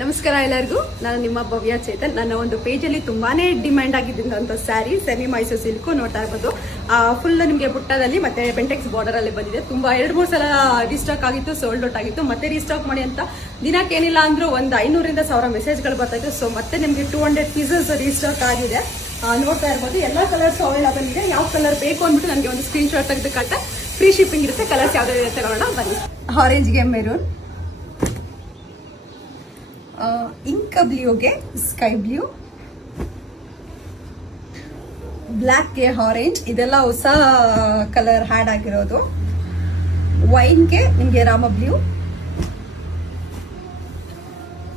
ನಮಸ್ಕಾರ ಎಲ್ಲರಿಗೂ. ನಾನು ನಿಮ್ಮ ಭವ್ಯ ಚೇತನ್. ನನ್ನ ಒಂದು ಪೇಜಲ್ಲಿ ತುಂಬಾನೇ ಡಿಮ್ಯಾಂಡ್ ಆಗಿದ್ದಂಥ ಸ್ಯಾರಿ ಸೆಮಿ ಮೈಸೂರು ಸಿಲ್ಕ್ ನೋಡ್ತಾ ಇರ್ಬೋದು. ಫುಲ್ ನಿಮಗೆ ಬುಟ್ಟದಲ್ಲಿ ಮತ್ತೆ ಬೆಂಟೆಕ್ಸ್ ಬಾರ್ಡರ್ ಅಲ್ಲಿ ಬಂದಿದೆ. ತುಂಬಾ 2-3 ಸಲ ರೀಸ್ಟಾಕ್ ಆಗಿತ್ತು, ಸೋಲ್ಡ್ ಔಟ್ ಆಗಿತ್ತು. ಮತ್ತೆ ರೀಸ್ಟಾಕ್ ಮಾಡಿ ಅಂತ ದಿನಕ್ಕೆ ಏನಿಲ್ಲ ಅಂದ್ರೂ ಒಂದು 500ರಿಂದ 1000 ಮೆಸೇಜ್ಗಳು ಬರ್ತಾ ಇತ್ತು. ಸೊ ಮತ್ತೆ ನಿಮಗೆ 200 ಪೀಸಸ್ ರೀಸ್ಟಾಕ್ ಆಗಿದೆ. ನೋಡ್ತಾ ಇರ್ಬೋದು. ಎಲ್ಲಾ ಕಲರ್ಸ್ ಅವೈಲೇಬಲ್ ಇದೆ. ಯಾವ ಕಲರ್ ಬೇಕು ಅಂದ್ಬಿಟ್ಟು ನನಗೆ ಒಂದು ಸ್ಕ್ರೀನ್ ಶಾಟ್ ತೆಗೆದು ಕಟ್ಟ ಫ್ರೀ ಶಿಪ್ಪಿಂಗ್ ಇರುತ್ತೆ. ಕಲರ್ಸ್ ಯಾವ್ದಾದ್ರು ಇರುತ್ತೆ ನೋಡೋಣ ಬನ್ನಿ. ಆರೆಂಜ್ಗೆ ಮೆರೂನ್, ಇಂಕ್ ಬ್ಲೂಗೆ ಸ್ಕೈ ಬ್ಲೂ, ಬ್ಲ್ಯಾಕ್ಗೆ ಆರೆಂಜ್, ಇದೆಲ್ಲ ಹೊಸ ಕಲರ್ ಹ್ಯಾಡ್ ಆಗಿರೋದು. ವೈನ್ಗೆ ನಿಮಗೆ ರಾಮ ಬ್ಲೂ,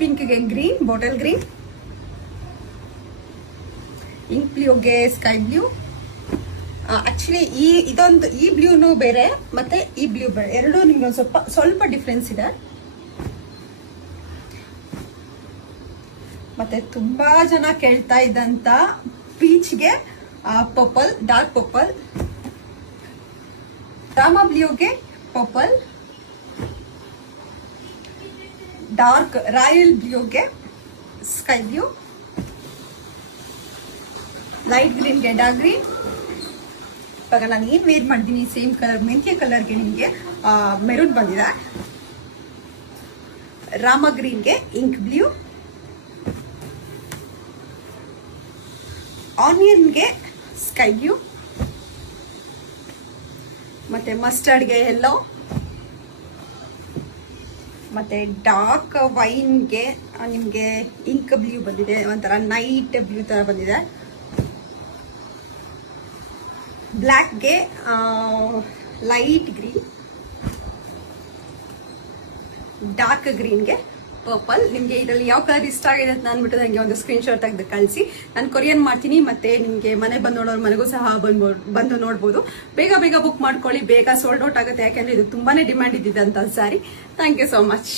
ಪಿಂಕ್ಗೆ ಗ್ರೀನ್, ಬಾಟಲ್ ಗ್ರೀನ್, ಇಂಕ್ ಬ್ಲೂಗೆ ಸ್ಕೈ ಬ್ಲೂ. ಆಕ್ಚುಲಿ ಈ ಬ್ಲೂನು ಬೇರೆ ಮತ್ತೆ ಈ ಬ್ಲೂ ಬೇರೆ, ಎರಡು ನಿಮ್ಗೆ ಸ್ವಲ್ಪ ಡಿಫ್ರೆನ್ಸ್ ಇದೆ. ಮತ್ತೆ ತುಂಬಾ ಜನ ಕೇಳ್ತಾ ಇದ್ದಂತ ಪೀಚ್ಗೆ ಪರ್ಪಲ್, ಡಾರ್ಕ್ ಪರ್ಪಲ್, ರಾಮ ಬ್ಲೂಗೆ ಪರ್ಪಲ್, ಡಾರ್ಕ್ ರಾಯಲ್ ಬ್ಲೂಗೆ ಸ್ಕೈ ಬ್ಲೂ, ಲೈಟ್ ಗ್ರೀನ್ಗೆ ಡಾರ್ಕ್ ಗ್ರೀನ್. ಇವಾಗ ನಾನು ಏನ್ ವೇರ್ ಮಾಡಿದೀನಿ ಸೇಮ್ ಕಲರ್ ಮೆಂತ್ಯ ಕಲರ್ಗೆ ನಿಮಗೆ ಮೆರೂನ್ ಬಂದಿದೆ. ರಾಮ ಗ್ರೀನ್ಗೆ ಇಂಕ್ ಬ್ಲೂ, ಆನಿಯನ್ಗೆ ಸ್ಕೈ ಬ್ಲೂ, ಮತ್ತೆ ಮಸ್ಟರ್ಡ್ಗೆ ಯೆಲ್ಲೋ, ಮತ್ತೆ ಡಾರ್ಕ್ ವೈನ್ಗೆ ನಿಮಗೆ ಇಂಕ್ ಬ್ಲೂ ಬಂದಿದೆ, ಒಂಥರ ನೈಟ್ ಬ್ಲೂ ತರ ಬಂದಿದೆ. ಬ್ಲ್ಯಾಕ್ಗೆ ಲೈಟ್ ಗ್ರೀನ್, ಡಾರ್ಕ್ ಗ್ರೀನ್ಗೆ ಪರ್ಪಲ್. ನಿಮಗೆ ಇದರಲ್ಲಿ ಯಾವ ಕಲರ್ ಇಷ್ಟ ಆಗಿದೆ ಅಂತ ಅಂದ್ಬಿಟ್ಟು ನನಗೆ ಒಂದು ಸ್ಕ್ರೀನ್ ಶಾಟ್ ತೆಗೆದು ಕಳಿಸಿ. ನಾನು ಕೊರಿಯನ್ ಮಾಡ್ತೀನಿ. ಮತ್ತೆ ನಿಮಗೆ ಮನೆ ಬಂದು ನೋಡೋರು ಮನೆಗೂ ಸಹ ಬಂದು ನೋಡ್ಬೋದು. ಬೇಗ ಬೇಗ ಬುಕ್ ಮಾಡ್ಕೊಳ್ಳಿ, ಬೇಗ ಸೋಲ್ಡ್ ಔಟ್ ಆಗುತ್ತೆ. ಯಾಕೆಂದ್ರೆ ಇದು ತುಂಬಾನೇ ಡಿಮ್ಯಾಂಡ್ ಇದ್ದಿದ್ದಂತ sari. Thank you so much.